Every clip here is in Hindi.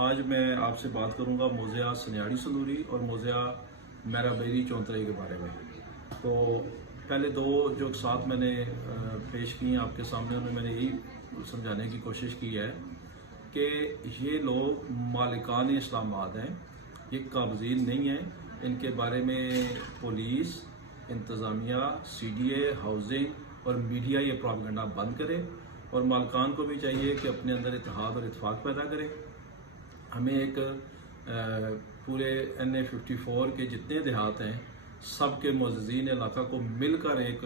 आज मैं आपसे बात करूंगा मोज़िया सन्याड़ी संदूरी और मोज़िया मेराबेरी चौंतरे के बारे में। तो पहले दो जो साथ मैंने पेश की हैं आपके सामने, उन्हें मैंने यही समझाने की कोशिश की है कि ये लोग मालिकान इस्लामाबाद हैं, ये काबज़ीन नहीं हैं। इनके बारे में पुलिस, इंतज़ामिया, CDA, हाउसिंग और मीडिया ये प्रोपेगेंडा बंद करे और मालिकान को भी चाहिए कि अपने अंदर इत्तेहाद और इत्तेफाक पैदा करें। हमें एक पूरे NA 54 के जितने देहात हैं सब के मुअज़्ज़िज़ीन इलाका को मिलकर एक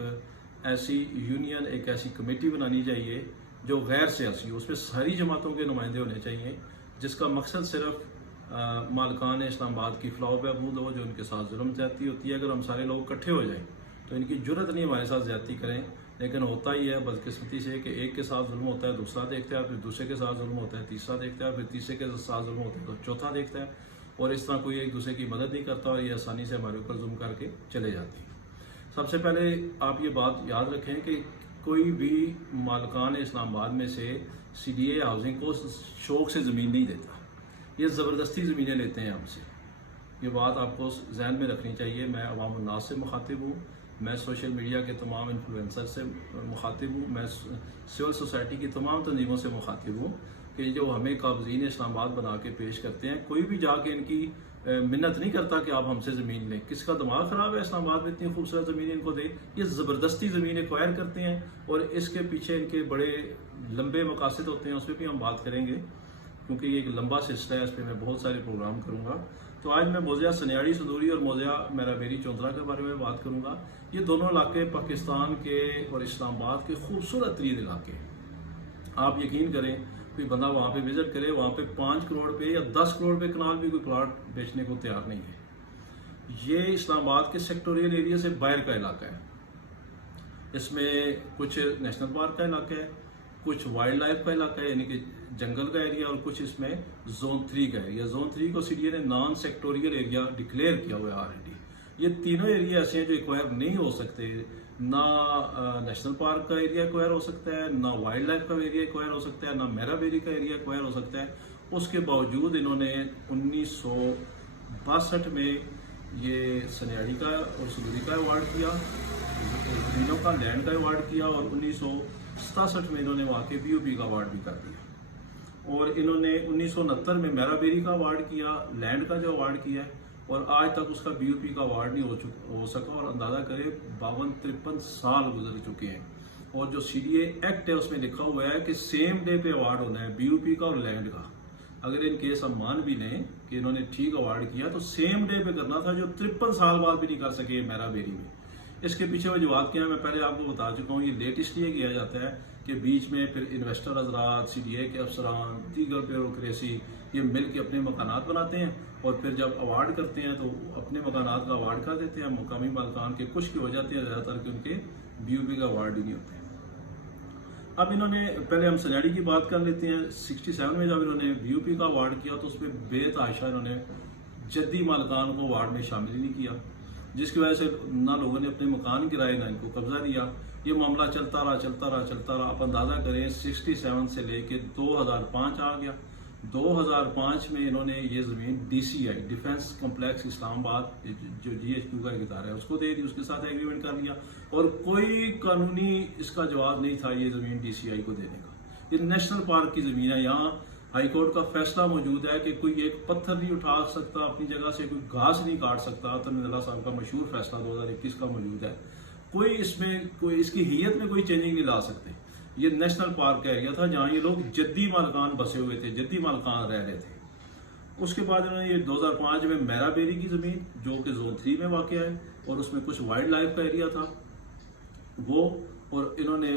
ऐसी यूनियन, एक ऐसी कमेटी बनानी चाहिए जो गैर सियासी हो, उसमें सारी जमातों के नुमाइंदे होने चाहिए, जिसका मकसद सिर्फ मालिकान इस्लामाबाद की फलाह बहबूद हो, जो उनके साथ जुल्म ज़्यादती होती है। अगर हम सारे लोग इकट्ठे हो जाएं तो इनकी जुर्रत नहीं हमारे साथ ज़्यादती करें, लेकिन होता ही है बदकिस्मती से कि एक के साथ जुल्म होता है, दूसरा देखता है, फिर दूसरे के साथ जुल्म होता है, तीसरा देखता है, फिर तीसरे के साथ जुल्म होता है तो चौथा देखता है, और इस तरह कोई एक दूसरे की मदद नहीं करता और ये आसानी से हमारे ऊपर जुल्म करके चले जाते हैं। सबसे पहले आप ये बात याद रखें कि कोई भी मालिकान इस्लामाबाद में से CDA हाउसिंग को शौक से ज़मीन नहीं देता, ये ज़बरदस्ती ज़मीनें लेते हैं हमसे। ये बात आपको जहन में रखनी चाहिए। मैं अवाम उन्नास से मुखातिब हूँ, मैं सोशल मीडिया के तमाम इन्फ्लुएंसर से मुखातिब हूँ, मैं सिविल सोसाइटी की तमाम तंजीमों से मुखातिब हूँ कि जो हमें काबज़ीन इस्लामाबाद बना के पेश करते हैं, कोई भी जाके इनकी मिन्नत नहीं करता कि आप हमसे ज़मीन लें। किसका दिमाग ख़राब है इस्लामाबाद में इतनी खूबसूरत ज़मीन इनको दे? ये ज़बरदस्ती ज़मीन एक्वायर करते हैं और इसके पीछे इनके बड़े लंबे मकासद होते हैं, उस पर भी हम बात करेंगे क्योंकि ये एक लंबा सिलसिला है, इस पर मैं बहुत सारे प्रोग्राम करूँगा। तो आज मैं मोज़िया सन्याड़ी संदूरी और मोज़िया मेराबेरी चौंतरा के बारे में बात करूँगा। ये दोनों इलाके पाकिस्तान के और इस्लामाबाद के खूबसूरत तरीन इलाके। आप यकीन करें, कोई बंदा वहाँ पे विजिट करे, वहाँ पे 5 करोड़ पे या 10 करोड़ पे कनाल भी कोई प्लाट बेचने को तैयार नहीं है। ये इस्लामाबाद के सेक्टोरियल एरिया से बाहर का इलाका है। इसमें कुछ नेशनल पार्क का इलाका है, कुछ वाइल्ड लाइफ का इलाका है यानी कि जंगल का एरिया, और कुछ इसमें जोन 3 का एरिया। जोन 3 को CDA ने नॉन सेक्टोरियल एरिया डिक्लेयर किया हुआ है ऑलरेडी। ये तीनों एरिया ऐसे हैं जो एक्वायर नहीं हो सकते, ना नेशनल पार्क का एरिया एक्वायर हो सकता है, ना वाइल्ड लाइफ का एरिया एक्वायर हो सकता है, ना मेराबेरी का एरिया एक्वायर हो सकता है। उसके बावजूद इन्होंने 1962 में ये सन्याड़ी का और संदूरी का अवार्ड किया, ज़मीनों का लैंड का अवार्ड किया, और 1967 में इन्होंने वहाँ के BOP का अवार्ड भी कर दिया, और इन्होंने 1969 में मेराबेरी का अवार्ड किया, लैंड का जो अवार्ड किया है, और आज तक उसका BOP का अवार्ड नहीं हो सका। और अंदाज़ा करें 52-53 साल गुजर चुके हैं, और जो CDA एक्ट है उसमें लिखा हुआ है कि सेम डे पे अवार्ड होना है BOP का और लैंड का। अगर इन केस हम मान भी लें कि इन्होंने ठीक अवार्ड किया तो सेम डे पे करना था, जो 53 साल बाद भी नहीं कर सके मेराबेरी में। इसके पीछे वजूहत क्या है मैं पहले आपको बता चुका हूँ। ये लेट इसलिए किया जाता है कि बीच में फिर इन्वेस्टर हजरात, CDA के अफसरान, दीगर ब्यूरोक्रेसी ये मिल के अपने मकानात बनाते हैं, और फिर जब अवार्ड करते हैं तो अपने मकानात का अवार्ड कर देते हैं। मुकामी मालिकान के कुछ की हो जाती है ज़्यादातर कि उनके BOP का अवार्ड ही नहीं होते। अब इन्होंने, पहले हम सन्याड़ी की बात कर लेते हैं। 67 में जब इन्होंने BOP का अवार्ड किया तो उसमें बेतहाशा इन्होंने जद्दी मालिकान को अवार्ड में शामिल नहीं किया, जिसकी वजह से ना लोगों ने अपने मकान गिराए ना इनको कब्जा दिया। ये मामला चलता रहा। आप अंदाज़ा करें 67 से लेके 2005 आ गया। 2005 में इन्होंने ये ज़मीन DCI डिफेंस कॉम्प्लेक्स इस्लामाबाद जो GHQ का एक इदारा है उसको दे दी, उसके साथ एग्रीमेंट कर लिया, और कोई कानूनी इसका जवाब नहीं था ये ज़मीन DCI को देने का। ये नेशनल पार्क की ज़मीन है, यहाँ हाई कोर्ट का फैसला मौजूद है कि कोई एक पत्थर नहीं उठा सकता अपनी जगह से, कोई घास नहीं काट सकता। तनज़िला साहब का मशहूर फैसला 2021 का मौजूद है। कोई इसमें कोई इसकी हियत में कोई चेंजिंग नहीं ला सकते। ये नेशनल पार्क का एरिया था जहाँ ये लोग जद्दी मालिकान बसे हुए थे, जद्दी मालिकान रह रहे थे। उसके बाद इन्होंने ये 2005 में मेराबेरी की ज़मीन जो कि जोन 3 में वाक़ है, और उसमें कुछ वाइल्ड लाइफ का एरिया था वो, और इन्होंने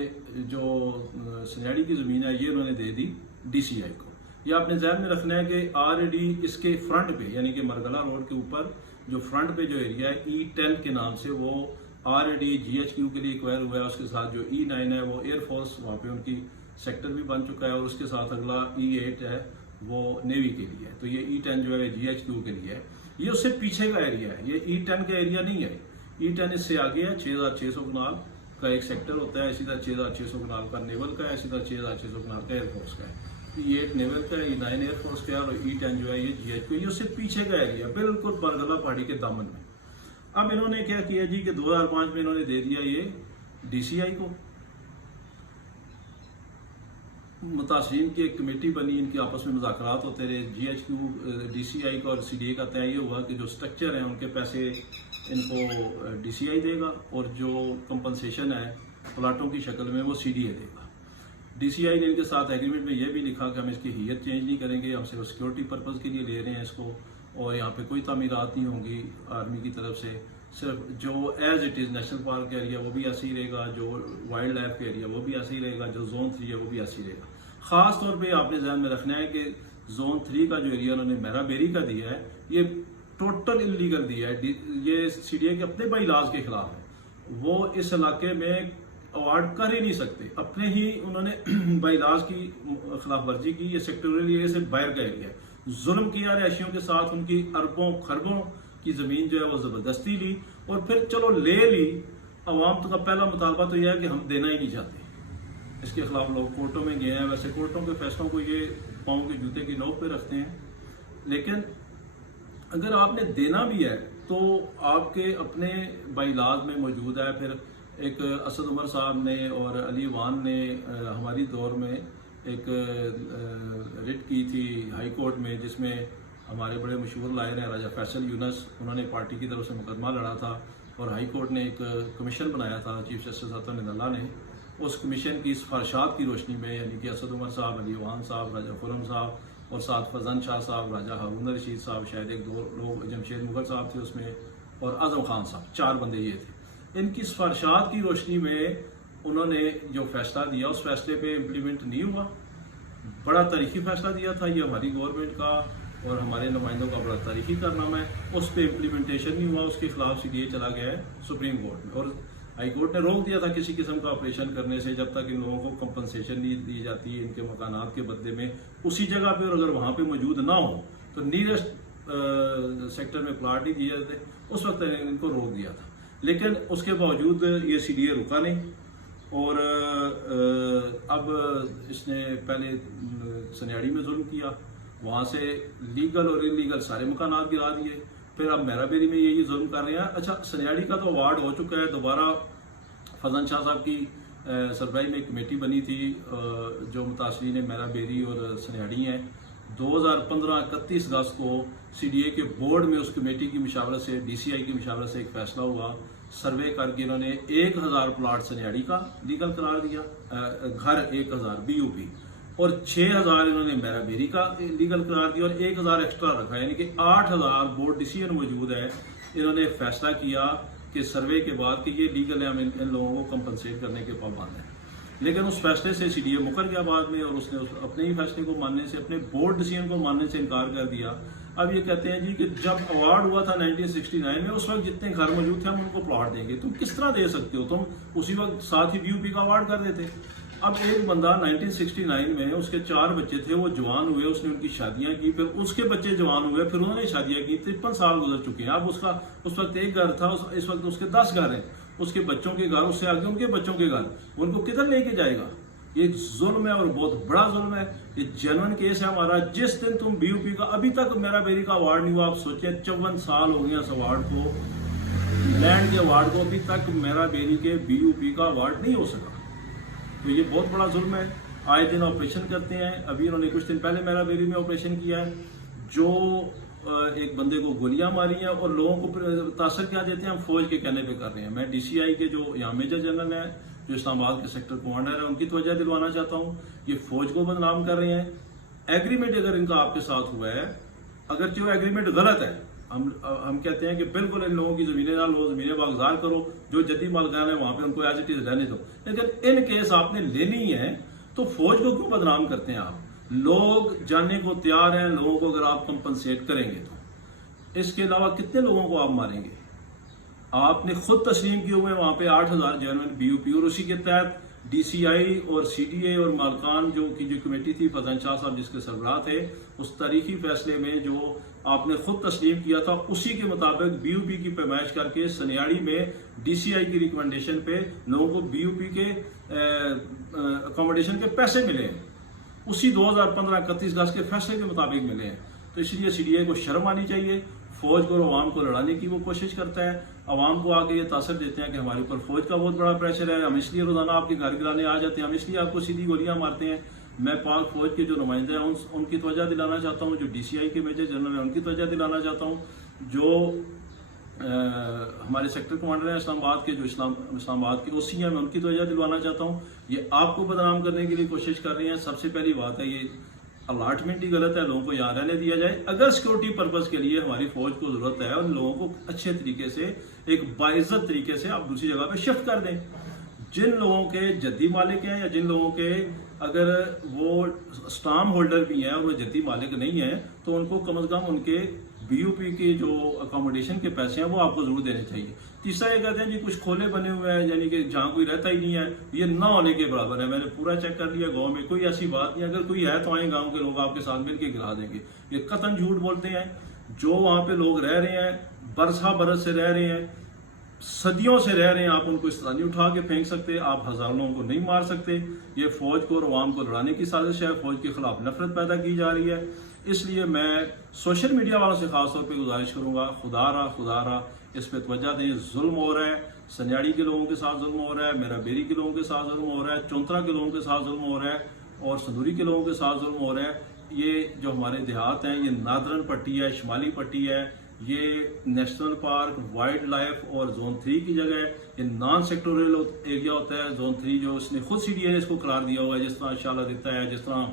जो सन्याड़ी की ज़मीन है ये इन्होंने दे दी DCI को। ये आपने ध्यान में रखना है कि ऑलरेडी इसके फ्रंट पे यानी कि मरगला रोड के ऊपर जो फ्रंट पे जो एरिया है E10 के नाम से, वो ऑलरेडी GHQ के लिए एक्वायर हुआ है। उसके साथ जो E9 है वो एयरफोर्स, वहाँ पे उनकी सेक्टर भी बन चुका है, और उसके साथ अगला E8 है वो नेवी के लिए है। तो ये E10 जो है GHQ के लिए है। ये उससे पीछे का एरिया है, ये E10 का एरिया नहीं है। E10 इससे आगे है। 6600 कनाल का एक सेक्टर होता है, इसी तरह 6600 कनाल का नेवल का है, इसी तरह 6600 कनाल का एयरफोर्स का है। E8 नेवल का, E9 एयरफोर्स का और E10 जो है ये GH को, ये उससे पीछे का एरिया बिल्कुल बरगला पहाड़ी के दामन में। अब इन्होंने क्या किया जी कि 2005 में इन्होंने दे दिया ये DCI को। मुतासरीन की एक कमेटी बनी, इनके आपस में मुज़ाकरात होते रहे। GHQ DCI का और CDA का तय ये हुआ कि जो स्ट्रक्चर है उनके पैसे इनको DCI देगा और जो कंपनसेशन है प्लाटों की शक्ल में वो CDA देगा। DCI ने इनके साथ एग्रीमेंट में ये भी लिखा कि हम इसकी हैयत चेंज नहीं करेंगे, हम सिर्फ सिक्योरिटी पर्पज़ के लिए ले रहे हैं इसको, और यहाँ पे कोई तामीरात नहीं होंगी आर्मी की तरफ से। सिर्फ जो as it is national park area वो भी ऐसे ही रहेगा, जो वाइल्ड लाइफ एरिया वो भी ऐसे ही रहेगा, जो जोन 3 है वो भी ऐसे ही रहेगा। ख़ास तौर पे आपने ध्यान में रखना है कि जोन 3 का जो एरिया उन्होंने मैराबेरी का दिया है ये टोटल इलीगल दिया है। ये CDA के अपने बाइलाज के खिलाफ है। वो इस इलाके में अवार्ड कर ही नहीं सकते, अपने ही उन्होंने बाइलाज की खिलाफ वर्जी की। ये सेक्टोरियल एरिया से बाहर का एरिया है। जुल्म किया रहायशियों के साथ, उनकी अरबों खरबों की ज़मीन जो है वो ज़बरदस्ती ली, और फिर चलो ले ली। अवाम तो का पहला मुतालबा तो यह है कि हम देना ही नहीं चाहते। इसके खिलाफ लोग कोर्टों में गए हैं। वैसे कोर्टों के फैसलों को ये पाँव के जूते की नोक पे रखते हैं, लेकिन अगर आपने देना भी है तो आपके अपने बाइलाज में मौजूद है। फिर एक असद उमर साहब ने और अली वान ने हमारी दौर में एक रिट की थी हाई कोर्ट में, जिसमें हमारे बड़े मशहूर लायर हैं राजा फैसल यूनस, उन्होंने पार्टी की तरफ से मुकदमा लड़ा था और हाई कोर्ट ने एक कमीशन बनाया था चीफ जस्टिस अता निदल्ला ने। उस कमीशन की सिफारिशात की रोशनी में, यानी कि असद उमर साहब, अली वान साहब, राजा खुरम साहब और साथ फजन शाह साहब, राजा हारून रशीद साहब, शायद एक दो लोग जमशेद मुगल साहब थे उसमें, और आजम खान साहब, 4 बंदे ये थे। इनकी सिफारिशात की रोशनी में उन्होंने जो फैसला दिया उस फैसले पे इम्प्लीमेंट नहीं हुआ। बड़ा तारीखी फैसला दिया था, ये हमारी गवर्नमेंट का और हमारे नुमाइंदों का बड़ा तारीखी कारनामा है। उस पर इम्प्लीमेंटेशन नहीं हुआ, उसके खिलाफ CDA चला गया है सुप्रीम कोर्ट में, और हाई कोर्ट ने रोक दिया था किसी किस्म का ऑपरेशन करने से जब तक इन लोगों को कंपनसेशन नहीं दी जाती इनके मकानात के बदले में उसी जगह पे, और अगर वहाँ पे मौजूद ना हो तो नियरेस्ट सेक्टर में प्लाट ही दिए जाते। उस वक्त इनको रोक दिया था, लेकिन उसके बावजूद ये CDA रुका नहीं। और अब इसने पहले सनियाड़ी में जुल्म किया, वहाँ से लीगल और इलीगल सारे मकानात गिरा दिए, फिर अब मैराबेरी में यही जुल्म कर रहे हैं। अच्छा, सनियाड़ी का तो अवार्ड हो चुका है, दोबारा फजन शाह साहब की सरबराही में एक कमेटी बनी थी जो मुतासरीन मैराबेरी और सनियाड़ी हैं। 2015 31 अगस्त को CDA के बोर्ड में उस कमेटी की मशावरत से, DCI की मशावरत से एक फैसला हुआ। सर्वे करके इन्होंने 1000 प्लाट सनियाड़ी का लीगल करार दिया, घर 1000 BUP, और 6000 इन्होंने मैराबेरी का लीगल करार दिया, और 1000 एक्स्ट्रा रखा, यानी कि 8000 बोर्ड डिसीजन मौजूद है। इन्होंने फैसला किया कि सर्वे के बाद कि ये लीगल है, हम इन लोगों को कंपनसेट करने के पाबंद हैं। लेकिन उस फैसले से CDA मुकर गया बाद में, और उसने अपने ही फैसले को मानने से, अपने बोर्ड डिसीजन को मानने से इनकार कर दिया। अब ये कहते हैं जी कि जब अवार्ड हुआ था 1969 में, उस वक्त जितने घर मौजूद थे हम उनको प्लॉट देंगे। तुम किस तरह दे सकते हो? तुम उसी वक्त साथ ही BUP का अवार्ड कर देते। अब एक बंदा 1969 में, उसके 4 बच्चे थे, वो जवान हुए, उसने उनकी शादियां की, फिर उसके बच्चे जवान हुए, फिर उन्होंने शादियां की, 53 साल गुजर चुके हैं। अब उसका उस वक्त एक घर था, इस वक्त उसके 10 घर हैं, उसके बच्चों के घर, उससे आगे उनके बच्चों के घर, उनको किधर लेके जाएगा? ये जुल्म है, और बहुत बड़ा जुल्म है। ये जेन्युइन केस है हमारा। जिस दिन तुम BUP का, अभी तक मैराबेरी का अवार्ड नहीं हुआ, आप सोचें 54 साल हो गए इस अवार्ड को, लैंड के अवार्ड को, अभी तक मैराबेरी के BUP का अवार्ड नहीं हो सका। तो ये बहुत बड़ा जुल्म है। आए दिन ऑपरेशन करते हैं। अभी इन्होंने कुछ दिन पहले मैराबेरी में ऑपरेशन किया है, जो एक बंदे को गोलियां मारी हैं, और लोगों को तासर क्या देते हैं, हम फौज के कहने पे कर रहे हैं। मैं DCI के जो यहाँ मेजर जनरल है, जो इस्लामाबाद के सेक्टर कमांडर है, उनकी तवज्जो दिलवाना चाहता हूँ। ये फौज को बदनाम कर रहे हैं। एग्रीमेंट अगर इनका आपके साथ हुआ है, अगर जो एग्रीमेंट गलत है, हम कहते हैं कि बिल्कुल इन लोगों की जमीनें ना लो, जमीनें बागजार करो, जो जदीद मालकान है वहां पे उनको एज इट इज रहने दो। लेकिन इन केस आपने लेनी है तो फौज को क्यों बदनाम करते हैं आप? लोग जानने को तैयार हैं लोगों को, अगर आप कंपनसेट करेंगे तो। इसके अलावा कितने लोगों को आप मारेंगे? आपने खुद तस्लीम किए हुए वहां पे 8000 जेन्युइन BUP, और उसी के तहत DCI और CDA और मालकान जो कमेटी थी, फजन शाह साहब जिसके सरबराह थे, उस तारीखी फैसले में जो आपने खुद तस्लीम किया था, उसी के मुताबिक BUP की पैमाइश करके सनियाड़ी में DCI की रिकमेंडेशन पे लोगों को BUP के अकोमोडेशन के पैसे मिले हैं। उसी 2015 31 अगस्त के फैसले के मुताबिक मिले हैं। तो इसलिए CDA को शर्म आनी चाहिए। फौज को और अवाम को लड़ाने की वो कोशिश करता है, अवाम को आके ये तासर देते हैं कि हमारे ऊपर फौज का बहुत बड़ा प्रेशर है, हम इसलिए रोजाना आपके घर गिराने आ जाते हैं, हम इसलिए आपको सीधी गोलियां मारते हैं। मैं पाक फौज के जो नुमाइंदे हैं उनकी तवज्जो दिलाना चाहता हूँ, जो DCI के मेजर जनरल हैं उनकी तवज्जो दिलाना चाहता हूँ, जो हमारे सेक्टर कमांडर हैं इस्लामाबाद के, जो इस्लामाबाद के OC हैं, मैं उनकी तवज्जो दिलवाना चाहता हूँ। ये आपको बदनाम करने के लिए कोशिश कर रहे हैं। सबसे पहली बात है, ये अलॉटमेंट ही गलत है, लोगों को यहाँ रहने दिया जाए। अगर सिक्योरिटी पर्पज के लिए हमारी फौज को जरूरत है, और लोगों को अच्छे तरीके से एक बाइज्जत तरीके से आप दूसरी जगह पे शिफ्ट कर दें। जिन लोगों के जद्दी मालिक हैं, या जिन लोगों के अगर वो स्टाम होल्डर भी हैं और वो जद्दी मालिक नहीं है, तो उनको कम से कम उनके BOP के जो अकोमोडेशन के पैसे हैं वो आपको जरूर देने चाहिए। तीसरा ये कहते हैं जी कुछ खोले बने हुए हैं, यानी कि जहाँ कोई रहता ही नहीं है, ये ना होने के बराबर है। मैंने पूरा चेक कर लिया, गांव में कोई ऐसी बात नहीं। अगर कोई है तो आए, गांव के लोग आपके साथ मिलकर गिरा देंगे। ये कतन झूठ बोलते हैं। जो वहाँ पे लोग रह रहे हैं, बरसा बरस से रह रहे हैं, सदियों से रह रहे हैं, आप उनको इस तरह नहीं उठा के फेंक सकते, आप हजारों लोगों को नहीं मार सकते। ये फौज को और अवाम को लड़ाने की साजिश है, फौज के खिलाफ नफरत पैदा की जा रही है। इसलिए मैं सोशल मीडिया वालों से खासतौर पे गुजारिश करूंगा, खुदा रहा इस पे तवज्जो दें। जुल्म हो रहा है, सन्याड़ी के लोगों के साथ जुल्म हो रहा है, मेरा बेरी के लोगों के साथ जुल्म हो रहा है, चौंतरा के लोगों के साथ जुल्म हो रहा है, और संदूरी के लोगों के साथ जुल्म हो रहा है। ये जो हमारे देहात हैं, ये नादरन पट्टी है, शुमाली पट्टी है, ये नेशनल पार्क, वाइल्ड लाइफ और जोन 3 की जगह है। ये नॉन सेक्टोरियल एरिया होता है। जोन 3 जो इसने खुद CDA ने इसको करार दिया हुआ है, जिस तरह शाला देता है, जिस तरह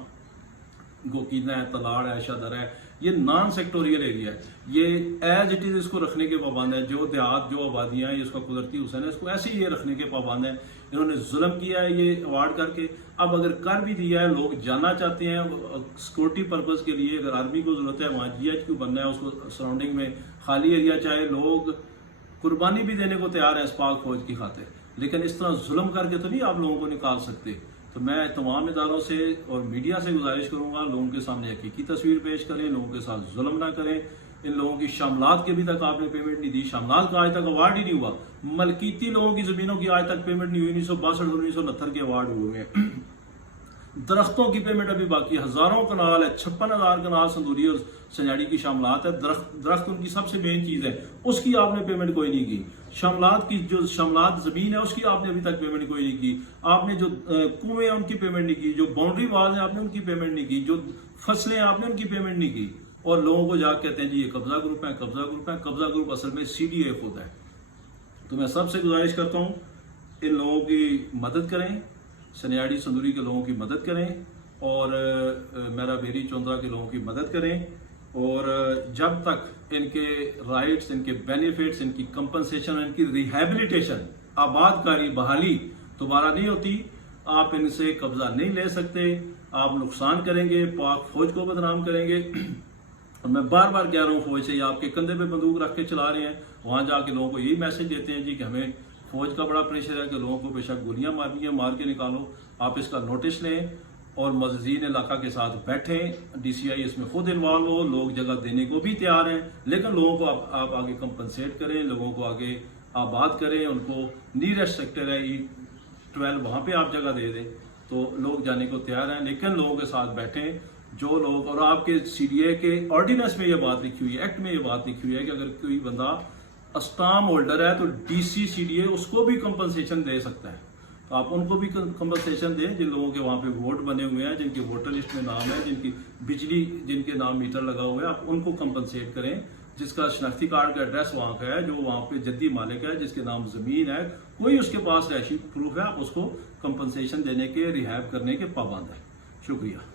गोकीना है, तलाड़ है, शादर है, ये नॉन सेक्टोरियल एरिया है। ये एज इट इज इसको रखने के पाबंद है। जो देहात, जो आबादियां हैं, इसका कुदरती हुसैन है, इसको ऐसे ही ये रखने के पाबंद है। इन्होंने जुल्म किया है ये अवार्ड करके। अब अगर कर भी दिया है, लोग जानना चाहते हैं सिक्योरिटी पर्पज के लिए, अगर आर्मी को जरूरत है वहाँ GHQ बनना है, उसको सराउंडिंग में खाली एरिया चाहे, लोग कुर्बानी भी देने को तैयार है इस पाक फौज की खातिर, लेकिन इस तरह जुल्म करके तो नहीं आप लोगों को निकाल सकते। तो मैं तमाम इदारों से और मीडिया से गुजारिश करूंगा, लोगों के सामने हकीकी तस्वीर पेश करें, लोगों के साथ जुल्म ना करें। इन लोगों की शामलात की अभी तक आपने पेमेंट नहीं दी, शामलात का आज तक अवार्ड ही नहीं हुआ। मलकीती लोगों की जमीनों की आज तक पेमेंट नहीं हुई। 1962 और 1969 के अवार्ड हुए हैं। दरख्तों की पेमेंट अभी बाकी, हजारों कनाल है, 56,000 कनाल संदूरी और सन्याड़ी की शामलात है। दरख्त उनकी सबसे मेन चीज है, उसकी आपने पेमेंट कोई नहीं की। शामलात की जो शामलात जमीन है उसकी आपने अभी तक पेमेंट कोई नहीं की। आपने जो कुएं हैं उनकी पेमेंट नहीं की, जो बाउंड्री वाल है आपने उनकी पेमेंट नहीं की, जो फसलें आपने उनकी पेमेंट नहीं की। और लोगों को जाकर कहते हैं जी ये कब्जा ग्रुप है, कब्जा ग्रुप है। कब्जा ग्रुप असल में CDA खुद है। तो मैं सबसे गुजारिश करता हूँ, इन लोगों की मदद करें, सन्याड़ी संदूरी के लोगों की मदद करें, और मेरा बेरी चौंतरा के लोगों की मदद करें। और जब तक इनके राइट्स, इनके बेनिफिट्स, इनकी कंपनसेशन, इनकी रिहैबिलिटेशन, आबादकारी, बहाली दोबारा नहीं होती, आप इनसे कब्जा नहीं ले सकते। आप नुकसान करेंगे, पाक फौज को बदनाम करेंगे। और मैं बार बार कह रहा हूँ, फौज से ये आपके कंधे पे बंदूक रख के चला रहे हैं, वहां जाके लोगों को यही मैसेज देते हैं जी कि हमें फौज का बड़ा प्रेशर है कि लोगों को बेशक गोलियां मारनी है, मार के निकालो। आप इसका नोटिस लें और मज़ीन इलाका के साथ बैठें। DCI इसमें खुद इन्वॉल्व हो, लोग जगह देने को भी तैयार हैं, लेकिन लोगों को आप आगे कंपनसेट करें, लोगों को आगे आबाद करें। उनको नियरेस्ट सेक्टर है E12, वहाँ पे आप जगह दे दें, तो लोग जाने को तैयार हैं, लेकिन लोगों के साथ बैठें। जो लोग, और आपके CDA के ऑर्डिनेंस में ये बात लिखी हुई है, एक्ट में ये बात लिखी हुई है कि अगर कोई बंदा स्टाम होल्डर है तो DC CDA उसको भी कंपनसेशन दे सकता है। तो आप उनको भी कंपनसेशन दें, जिन लोगों के वहाँ पे वोट बने हुए हैं, जिनके वोटर लिस्ट में नाम है, जिनकी बिजली, जिनके नाम मीटर लगा हुआ है, आप उनको कंपनसेट करें। जिसका शनाख्ती कार्ड का एड्रेस वहाँ का है, जो वहाँ पे जद्दी मालिक है, जिसके नाम जमीन है, कोई उसके पास रैशी प्रूफ है, आप उसको कंपनसेशन देने के, रिहैब करने के पाबंद है। शुक्रिया।